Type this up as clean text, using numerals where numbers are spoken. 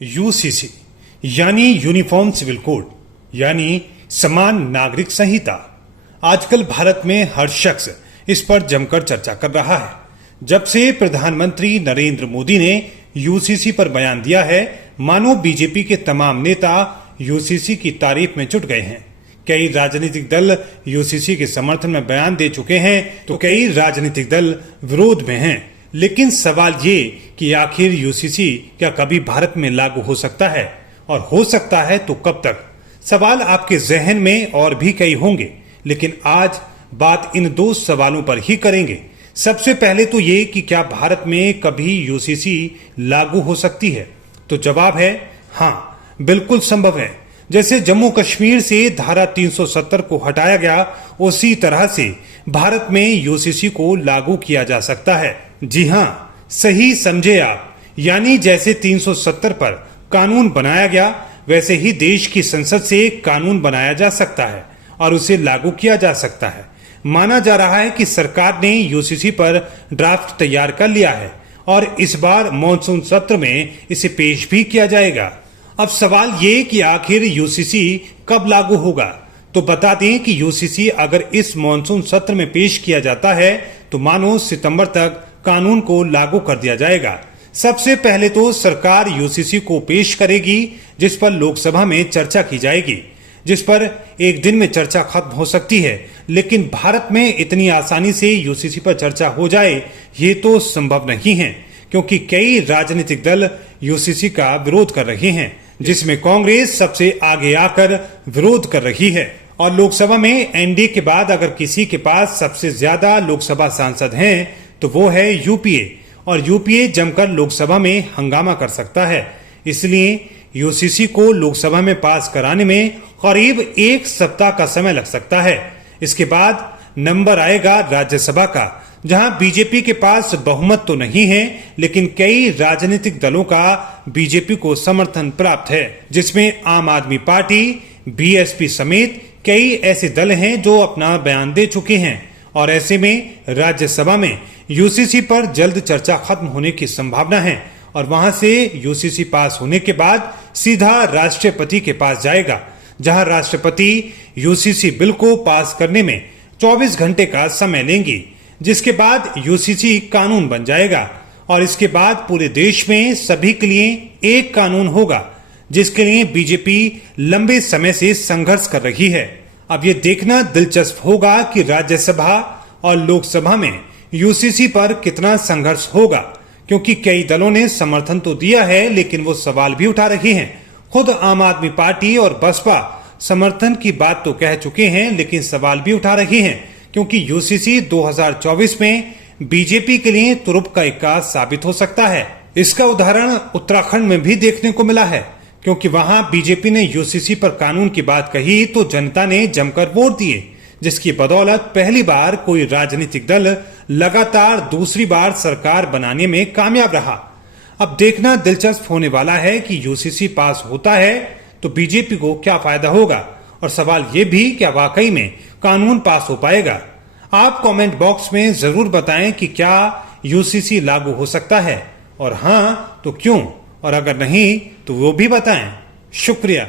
UCC यानी uniform civil code यानी समान नागरिक संहिता। आजकल भारत में हर शख्स इस पर जमकर चर्चा कर रहा है। जब से प्रधानमंत्री नरेंद्र मोदी ने यूसीसी पर बयान दिया है, मानो बीजेपी के तमाम नेता यूसीसी की तारीफ में जुट गए हैं। कई राजनीतिक दल यूसीसी के समर्थन में बयान दे चुके हैं तो कई राजनीतिक दल विरोध में हैं। लेकिन सवाल ये कि आखिर यूसीसी क्या कभी भारत में लागू हो सकता है, और हो सकता है तो कब तक? सवाल आपके जहन में और भी कई होंगे, लेकिन आज बात इन दो सवालों पर ही करेंगे। सबसे पहले तो ये कि क्या भारत में कभी यूसीसी लागू हो सकती है? तो जवाब है हाँ, बिल्कुल संभव है। जैसे जम्मू कश्मीर से धारा 370 को हटाया गया, उसी तरह से भारत में यूसीसी को लागू किया जा सकता है। जी हाँ, सही समझे आप। यानी जैसे 370 पर कानून बनाया गया, वैसे ही देश की संसद से कानून बनाया जा सकता है और उसे लागू किया जा सकता है। माना जा रहा है कि सरकार ने यूसीसी पर ड्राफ्ट तैयार कर लिया है और इस बार मॉनसून सत्र में इसे पेश भी किया जाएगा। अब सवाल ये कि आखिर यूसीसी कब लागू होगा? तो बता दें कि यूसीसी अगर इस मॉनसून सत्र में पेश किया जाता है तो मानो सितंबर तक कानून को लागू कर दिया जाएगा। सबसे पहले तो सरकार यूसीसी को पेश करेगी, जिस पर लोकसभा में चर्चा की जाएगी, जिस पर एक दिन में चर्चा खत्म हो सकती है। लेकिन भारत में इतनी आसानी से यूसीसी पर चर्चा हो जाए, ये तो संभव नहीं है, क्योंकि कई राजनीतिक दल यूसीसी का विरोध कर रहे हैं, जिसमें कांग्रेस सबसे आगे आकर विरोध कर रही है। और लोकसभा में एनडीए के बाद अगर किसी के पास सबसे ज्यादा लोकसभा सांसद हैं तो वो है यूपीए, और यूपीए जमकर लोकसभा में हंगामा कर सकता है। इसलिए यूसीसी को लोकसभा में पास कराने में करीब एक सप्ताह का समय लग सकता है। इसके बाद नंबर आएगा राज्यसभा का, जहां बीजेपी के पास बहुमत तो नहीं है, लेकिन कई राजनीतिक दलों का बीजेपी को समर्थन प्राप्त है, जिसमें आम आदमी पार्टी, बीएसपी समेत कई ऐसे दल हैं जो अपना बयान दे चुके हैं। और ऐसे में राज्यसभा में यूसीसी पर जल्द चर्चा खत्म होने की संभावना है और वहां से यूसीसी पास होने के बाद सीधा राष्ट्रपति के पास जाएगा, जहां राष्ट्रपति यूसीसी बिल को पास करने में 24 घंटे का समय लेंगी, जिसके बाद यूसीसी कानून बन जाएगा। और इसके बाद पूरे देश में सभी के लिए एक कानून होगा, जिसके लिए बीजेपी लंबे समय से संघर्ष कर रही है। अब ये देखना दिलचस्प होगा कि राज्यसभा और लोकसभा में यूसीसी पर कितना संघर्ष होगा, क्योंकि कई दलों ने समर्थन तो दिया है, लेकिन वो सवाल भी उठा रहे हैं। खुद आम आदमी पार्टी और बसपा समर्थन की बात तो कह चुके हैं, लेकिन सवाल भी उठा रहे हैं, क्योंकि यूसीसी 2024 में बीजेपी के लिए तुरुप का इक्का साबित हो सकता है। इसका उदाहरण उत्तराखंड में भी देखने को मिला है, क्योंकि वहां बीजेपी ने यूसीसी पर कानून की बात कही तो जनता ने जमकर वोट दिए, जिसकी बदौलत पहली बार कोई राजनीतिक दल लगातार दूसरी बार सरकार बनाने में कामयाब रहा। अब देखना दिलचस्प होने वाला है कि यूसीसी पास होता है तो बीजेपी को क्या फायदा होगा, और सवाल ये भी क्या वाकई में कानून पास हो पाएगा। आप कमेंट बॉक्स में जरूर बताएं कि क्या यूसीसी लागू हो सकता है, और हाँ तो क्यों, और अगर नहीं तो वो भी बताएं। शुक्रिया।